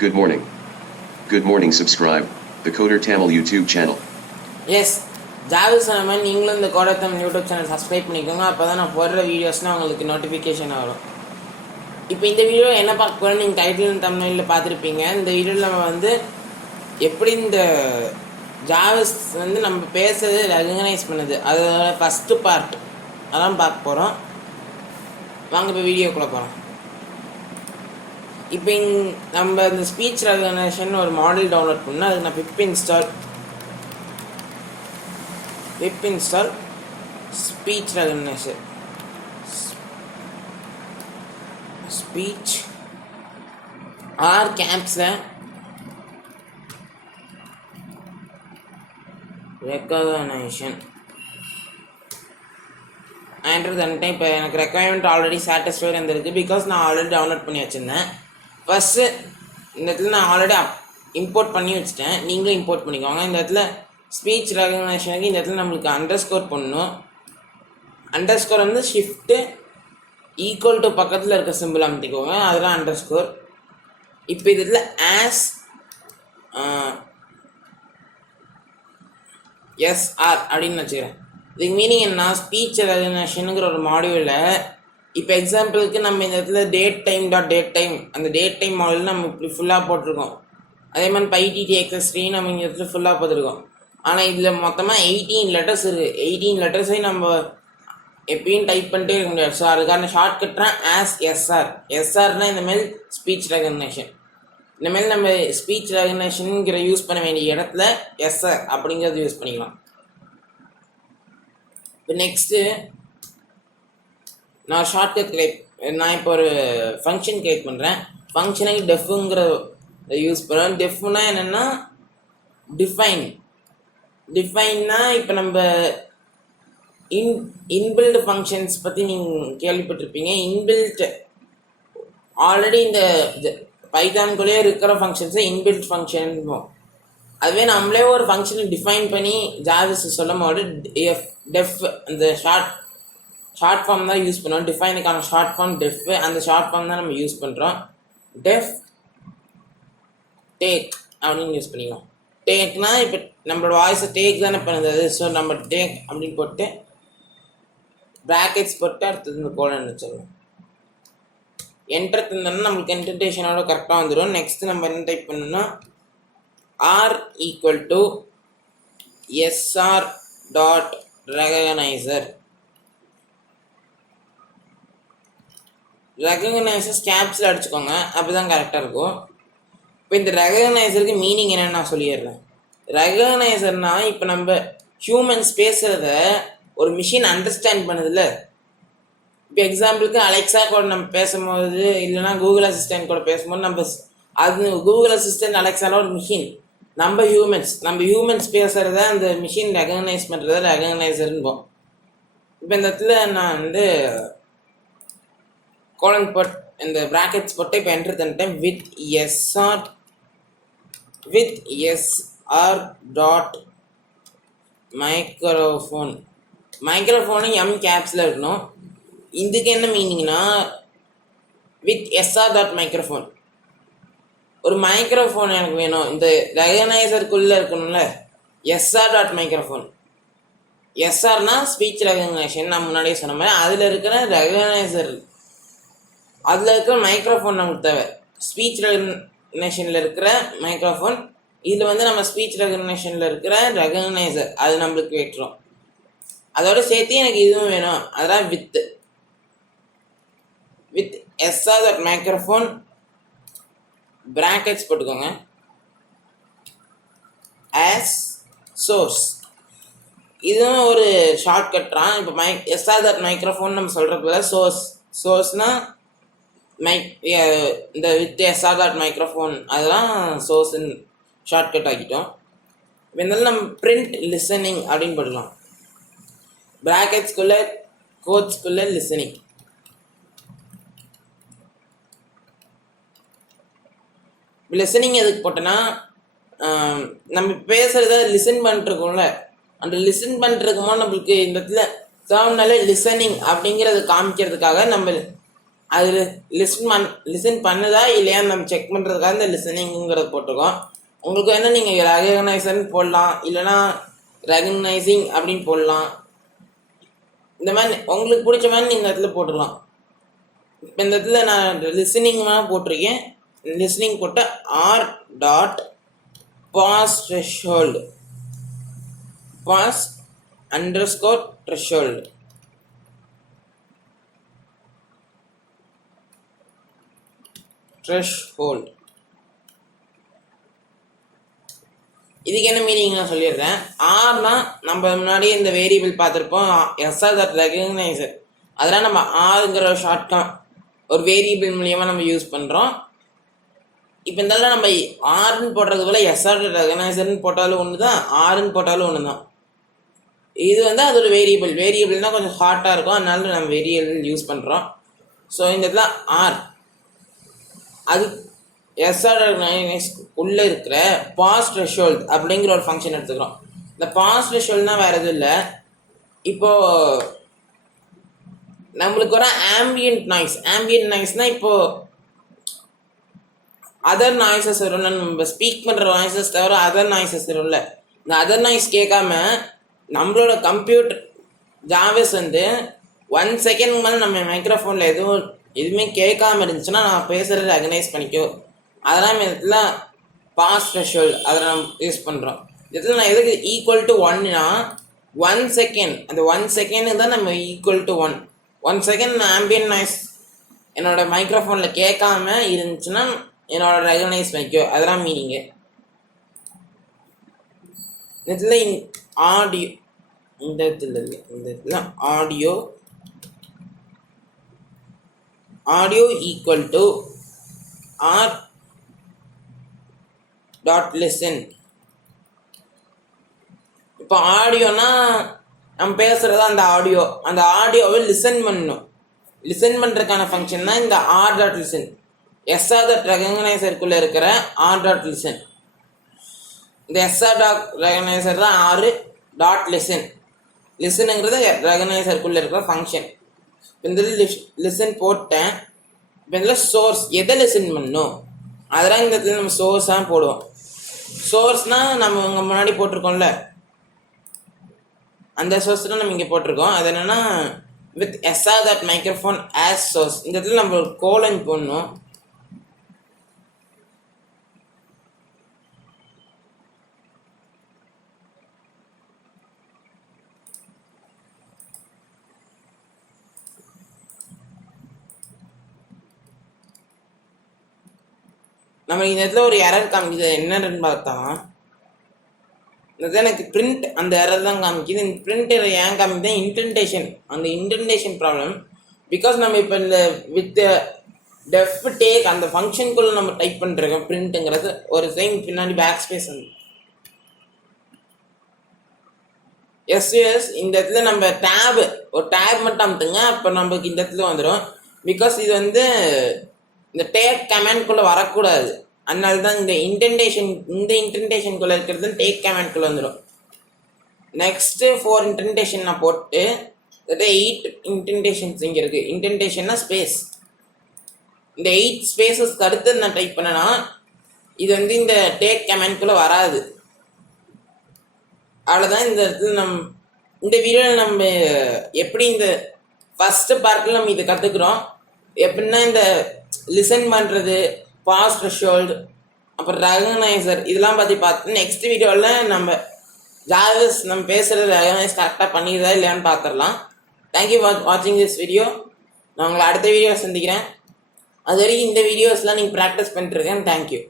Good morning. Good morning. Subscribe the Coder Tamil YouTube channel. Yes, Jarvis நம்ம நீங்களும் இந்த coder Tamil YouTube channel subscribe பண்ணிக்கோங்க. அப்போ தான் நான் போடுற வீடியோஸ்னால் உங்களுக்கு நோட்டிஃபிகேஷன் வரும். இப்போ இந்த வீடியோ என்ன பார்க்க போகிறோம் நீங்கள் டைட்டில் தமிழில் பார்த்துருப்பீங்க. இந்த வீடியோவில் நம்ம வந்து எப்படி இந்த ஜாவிஸ் வந்து நம்ம பேசுறது ரெகனைஸ் பண்ணுது அதோட ஃபஸ்ட்டு பார்ட் அதான் பார்க்க போகிறோம். வாங்க இப்போ வீடியோக்குள்ளே போகிறோம். இப்போ நம்ம இந்த ஸ்பீச் ரெகனைசேஷன் ஒரு மாடல் டவுன்லோட் பண்ணால் அதுக்கு நான் pip install speech recognizer speech R கேப்ஸில் ரெகனைசேஷன் ஆண்ட்ரு தந்துட்டேன். இப்போ எனக்கு ரெக்குவயர்மெண்ட் ஆல்ரெடி சாட்டிஸ்ஃபைட் இருந்திருக்கு பிகாஸ் நான் ஆல்ரெடி டவுன்லோட் பண்ணி வச்சுருந்தேன். ஃபஸ்ட்டு இந்த இடத்துல நான் ஆல்ரெடி இம்போர்ட் பண்ணி வச்சுட்டேன். நீங்களும் இம்போர்ட் பண்ணிக்கோங்க. இந்த இடத்துல ஸ்பீச் ரெகனைசேஷனுக்கு இந்த இடத்துல நம்மளுக்கு அண்டர்ஸ்கோர் பண்ணணும். அண்டர்ஸ்கோர் வந்து ஷிஃப்ட்டு ஈக்குவல் டு பக்கத்தில் இருக்க சிம்பிள் அமைத்திக்கோங்க, அதெல்லாம் அண்டர்ஸ்கோர். இப்போ இதில் ஆஸ் எஸ்ஆர் அப்படின்னு வச்சுக்கிறேன். இதுக்கு மீனிங் என்ன, ஸ்பீச் ரெகனைசேஷனுங்கிற ஒரு மாடியூலில் இப்போ எக்ஸாம்பிளுக்கு நம்ம இந்த இடத்துல டேட் டைம் அந்த டேட் டைம் மாடியூல் நம்ம இப்படி ஃபுல்லாக போட்டிருக்கோம். அதே மாதிரி பைடிடிஎக்ஸ்3 நம்ம இந்த இடத்துல ஃபுல்லாக போட்டிருக்கோம். ஆனால் இதில் மொத்தமாக 18 லெட்டர்ஸ் இருக்குது. 18 லெட்டர்ஸையும் நம்ம எப்பயும் டைப் பண்ணிட்டே இருக்க முடியாது. ஸோ அதுக்கான ஷார்ட் கட்றான் ஆஸ் எஸ்ஆர்னால் இந்தமாரி ஸ்பீச் ரெகனைசேஷன். இந்தமாரி நம்ம ஸ்பீச் ரெகனைசேஷனுங்கிற யூஸ் பண்ண வேண்டிய இடத்துல எஸ்ஆர் அப்படிங்கிறது யூஸ் பண்ணிக்கலாம். இப்போ நெக்ஸ்ட்டு நான் ஷார்ட்கட் நான் இப்போ ஒரு ஃபங்க்ஷன் கிரியேட் பண்ணுறேன். ஃபங்க்ஷனுக்கு டெஃபுங்கிற யூஸ் பண்ணுறேன். டெஃப்னா என்னென்னா டிஃபைன்னா இப்போ நம்ம இன்பில்டு ஃபங்க்ஷன்ஸ் பற்றி நீங்கள் கேள்விப்பட்டிருப்பீங்க. இன்பில்ட் ஆல்ரெடி இந்த பைத்தான்குள்ளேயே இருக்கிற ஃபங்க்ஷன்ஸை இன்பில்ட் ஃபங்க்ஷன். அதுவே நம்மளே ஒரு ஃபங்க்ஷனை டிஃபைன் பண்ணி ஜாவிஸ் சொல்லும் போது டெஃப் அந்த ஷார்ட் ஃபார்ம் தான் யூஸ் பண்ணுவோம். டிஃபைனுக்கான ஷார்ட் ஃபார்ம் டெஃப். அந்த ஷார்ட் ஃபார்ம் தான் நம்ம யூஸ் பண்ணுறோம். டெஃப் டேக் அப்படின்னு யூஸ் பண்ணிக்கலாம். டேக்னா இப்போ நம்மளோட வாய்ஸை டேக் தானே பண்ணுறது. ஸோ நம்ம டேக் அப்படின்னு போட்டு ப்ராக்கெட்ஸ் போட்டு அடுத்தது இந்த கோலன் வச்சிடலாம். என்டர் தந்தோம்னா நம்மளுக்கு என்டர்டேஷனோட கரெக்டாக வந்துடும். நெக்ஸ்ட் நம்ம என்ன டைப் பண்ணணும்னா R equal to SR dot recognizer. Recognizers கேப்ஸில் அடிச்சுக்கோங்க, அப்போ தான் கரெக்டாக இருக்கும். இப்போ இந்த ரெகனைசருக்கு மீனிங் என்னென்னு நான் சொல்லிடுறேன். ரெகனைசர்னால் இப்போ நம்ம ஹியூமன்ஸ் பேசுகிறத ஒரு மிஷின் அண்டர்ஸ்டாண்ட் பண்ணுதில்ல. இப்போ எக்ஸாம்பிளுக்கு அலெக்ஸா கூட நம்ம பேசும்போது இல்லைனா கூகுள் அசிஸ்டன்ட் கூட பேசும்போது நம்ம அது கூகுள் அசிஸ்டன்ட் அலெக்ஸால ஒரு மிஷின். நம்ம ஹியூமன்ஸ் பேசுகிறத அந்த மிஷின் ரெகனைஸ் பண்ணுறத ரெகனைசர்ன்போம். இப்போ இந்த இடத்துல நான் வந்து கோலன் போட் இந்த ப்ராக்கெட்ஸ் போட்டு இப்போ என்டர் தந்துட்டேன். With SR dot microphone M கேப்ஸில் இருக்கணும். இதுக்கு என்ன மீனிங்னா வித் எஸ்ஆர் டாட் மைக்ரோஃபோன். ஒரு மைக்ரோஃபோன் எனக்கு வேணும், இந்த ரெகனைசருக்குள்ளே இருக்கணும்ல. SR dot microphone. எஸ்ஆர்னா ஸ்பீச் ரெகனைசேஷன். நான் முன்னாடியே சொன்ன மாதிரி அதில் இருக்கிற ரெகனைசர், அதில் இருக்கிற மைக்ரோஃபோன் நமக்கு தேவை. ஸ்பீச் ரெகனைசேஷனில் இருக்கிற மைக்ரோஃபோன், இதில் வந்து நம்ம ஸ்பீச் ரெகனைசேஷனில் இருக்கிற ரெகனைசர் அது நம்மளுக்கு வெட்டுறோம். அதோட சேர்த்து எனக்கு இதுவும் வேணும், அதான் with SR dot microphone brackets போட்டுக்கோங்க ஆஸ் சோர்ஸ். இதுவும் ஒரு ஷார்ட் கட்றான். இப்போ எஸ்ஆர் டாட் மைக்ரோஃபோன் நம்ம சொல்கிறதுல சோர்ஸ்னால் இந்த வித் எஸ்ஆர் டாட் மைக்ரோஃபோன் அதெல்லாம் சோர்ஸ்ன்னு ஷார்ட்கட் ஆக்கிட்டோம். இப்போ இருந்தாலும் நம்ம பிரிண்ட் லிசனிங் அப்படின்னு போடலாம். ப்ராக்கெட்ஸ்குள்ளே கோட்ஸ்குள்ளே லிசனிங். லிசனிங் எதுக்கு போட்டோன்னா நம்ம பேசுகிறத லிசன் பண்ணிட்டுருக்கோம்ல, அந்த லிசன் பண்ணிட்டுருக்கும்போது நம்மளுக்கு இந்த இடத்துல டேர்மினலே லிசனிங் அப்படிங்கிறத காமிக்கிறதுக்காக நம்ம அது லிசன் பண்ணுதா இல்லையான்னு நம்ம செக் பண்ணுறதுக்காக இந்த லிசனிங்கிறத போட்டிருக்கோம். உங்களுக்கு வேணால் நீங்கள் ரெகனைசர்னு போடலாம், இல்லைனா ரெகனைசிங் அப்படின்னு போடலாம். இந்த மாதிரி உங்களுக்கு பிடிச்ச மாதிரி நீங்கள் இந்த இடத்துல போட்டுடலாம். இப்போ இந்த இடத்துல நான் லிசனிங் வேணால் போட்டிருக்கேன். லிசனிங் போட்ட R dot pass threshold, pass underscore threshold, threshold. இதுக்கு என்ன மீனிங் நான் சொல்லிடுறேன். ஆர்னா நம்ம முன்னாடியே இந்த வேரியபிள் பார்த்துருப்போம், எஸ்ஆர் தட் ரெகனைசர். அதெல்லாம் நம்ம ஆருங்கிற ஷார்ட்கம் ஒரு வேரியபிள் மூலியமாக நம்ம யூஸ் பண்ணுறோம். இப்போ இருந்தாலும் நம்ம ஆர்னு போடுறது போல எஸ்ஆர் ரெகனைசர்னு போட்டாலும் ஒன்று தான், ஆர்னு போட்டாலும் ஒன்று தான். இது வந்து அது ஒரு வேரியபிள்னால் கொஞ்சம் ஹார்ட்டாக இருக்கும், அதனால நம்ம வேரியபிள் யூஸ் பண்ணுறோம். ஸோ இந்த இடத்துல ஆர் அது எஸ்ஆர் உள்ளே இருக்கிற பாஸ் த்ரெஷ்ஹோல்ட் அப்படிங்கிற ஒரு ஃபங்க்ஷன் எடுத்துக்கிறோம். இந்த பாஸ் த்ரெஷ்ஹோல்ட்னா வேறு எதுவும் இல்லை. இப்போது நம்மளுக்கு வர ஆம்பியன்ட் நாய்ஸ்னால் இப்போது அதர் நாய்ஸஸ் வரும்ல, நம்ம ஸ்பீக் பண்ணுற நாய்ஸஸ் தவிர அதர் நாய்ஸஸ் வரும்ல. இந்த அதர் நாய்ஸ் கேட்காம நம்மளோட கம்ப்யூட்டர் ஜாவிஸ் வந்து 1 செகண்ட் மேலே நம்ம மைக்ரோஃபோனில் எதுவுமே கேட்காம இருந்துச்சுன்னா நான் பேசுகிறத ரெகனைஸ் பண்ணிக்கோ. அதெல்லாம் இதில் பாஸ் த்ரெஷ்ஹோல்ட் அதை நம்ம யூஸ் பண்ணுறோம். இதில் நான் எதுக்கு ஈக்குவல் டு 1னா 1 செகண்ட், அந்த 1 செகண்டு தான் நம்ம equal to 1 second ambient noise என்னோட மைக்ரோஃபோனில் கேட்காம இருந்துச்சுன்னா என்னோட ரெகனைஸ் பண்ணிக்கோ. அதெல்லாம் மீனிங்கு. இதில் ஆடியோ இந்த இடத்துல audio equal to R dot listen. இப்போ ஆடியோனா நம்ம பேசுகிறதா அந்த ஆடியோவை லிசன் பண்ணணும். லிசன் பண்ணுறதுக்கான ஃபங்க்ஷன் தான் இந்த R dot listen. SR dot ரெகனைசருக்குள்ளே இருக்கிற ஆர் டாட் லிசன். இந்த எஸ்ஆர் டாட் ரெகனைசர் தான் ஆர் டாட் லிசன். லிசனுங்கிறது ரெகனைசருக்குள்ளே இருக்கிற ஃபங்க்ஷன். இந்த லிசன் போட்டேன். இப்போ இதில் சோர்ஸ் எதை லிசன் பண்ணணும் அதெல்லாம் இந்த இடத்துல நம்ம சோர்ஸாக போடுவோம். சோர்ஸ்னால் நம்ம இங்கே முன்னாடி போட்டிருக்கோம்ல, அந்த சோர்ஸ் தான் நம்ம இங்கே போட்டிருக்கோம். அது என்னென்னா with SR that microphone as source. இந்த இடத்துல நம்ம ஒரு கோலன் போடணும். நம்ம இந்த இடத்துல ஒரு எரர் காமிக்குது. என்னன்னு பார்த்தா எனக்கு பிரிண்ட் அந்த எரர் தான் காமிக்குது. இந்த பிரிண்ட் எரர் ஏன் காமிக்குது? இன்டென்டேஷன், அந்த இன்டென்டேஷன் ப்ராப்ளம். பிகாஸ் நம்ம இப்போ இந்த வித் டெஃப் டேக் அந்த ஃபங்க்ஷனுக்குள்ளே நம்ம டைப் பண்ணிருக்கோம் பிரிண்ட்டுங்கிறது. ஒரு டைம் பின்னாடி பேக் ஸ்பேஸ் வந்து எஸ் இந்த இடத்துல நம்ம ஒரு டேப் மட்டும் அமுத்துங்க, அப்போ நமக்கு இந்த இடத்துல வந்துடும். பிகாஸ் இது வந்து இந்த டேக் கமெண்ட்குள்ளே வரக்கூடாது. அதனால தான் இந்த இன்டென்டேஷனுக்குள்ளே இருக்கிறது டேக் கமெண்ட்குள்ளே வந்துடும். நெக்ஸ்ட்டு 4 இன்டென்டேஷன் நான் போட்டு 8 இன்டென்டேஷன்ஸ் இங்கே இருக்குது. இன்டென்டேஷன்னா ஸ்பேஸ். இந்த 8 ஸ்பேசஸ்க்கு அடுத்து நான் டைப் பண்ணேன்னா இது வந்து இந்த டேக் கமெண்ட்குள்ளே வராது. அவ்வளோதான். இந்த இடத்துல இந்த வீடியோவில் நம்ம எப்படி இந்த ஃபஸ்ட்டு பார்ட்டில் நம்ம இதை கற்றுக்குறோம். எப்படின்னா இந்த லிசன் பண்ணுறது, பாஸ் த்ரெஷ்ஹோல்டு, அப்புறம் ரெகனைசர் இதெல்லாம் பற்றி பார்த்து நெக்ஸ்ட் வீடியோவில் நம்ம ஜார்விஸ் நம்ம பேசுகிற ரெகனைஸ் கரெக்டாக பண்ணிடுதா இல்லையான்னு பார்த்துடலாம். தேங்க்யூ ஃபார் வாட்சிங் திஸ் வீடியோ. நான் உங்களை அடுத்த வீடியோ சந்திக்கிறேன். அது வரைக்கும் இந்த வீடியோஸ்லாம் நீங்கள் ப்ராக்டிஸ் பண்ணிட்டுருக்கேன். தேங்க்யூ.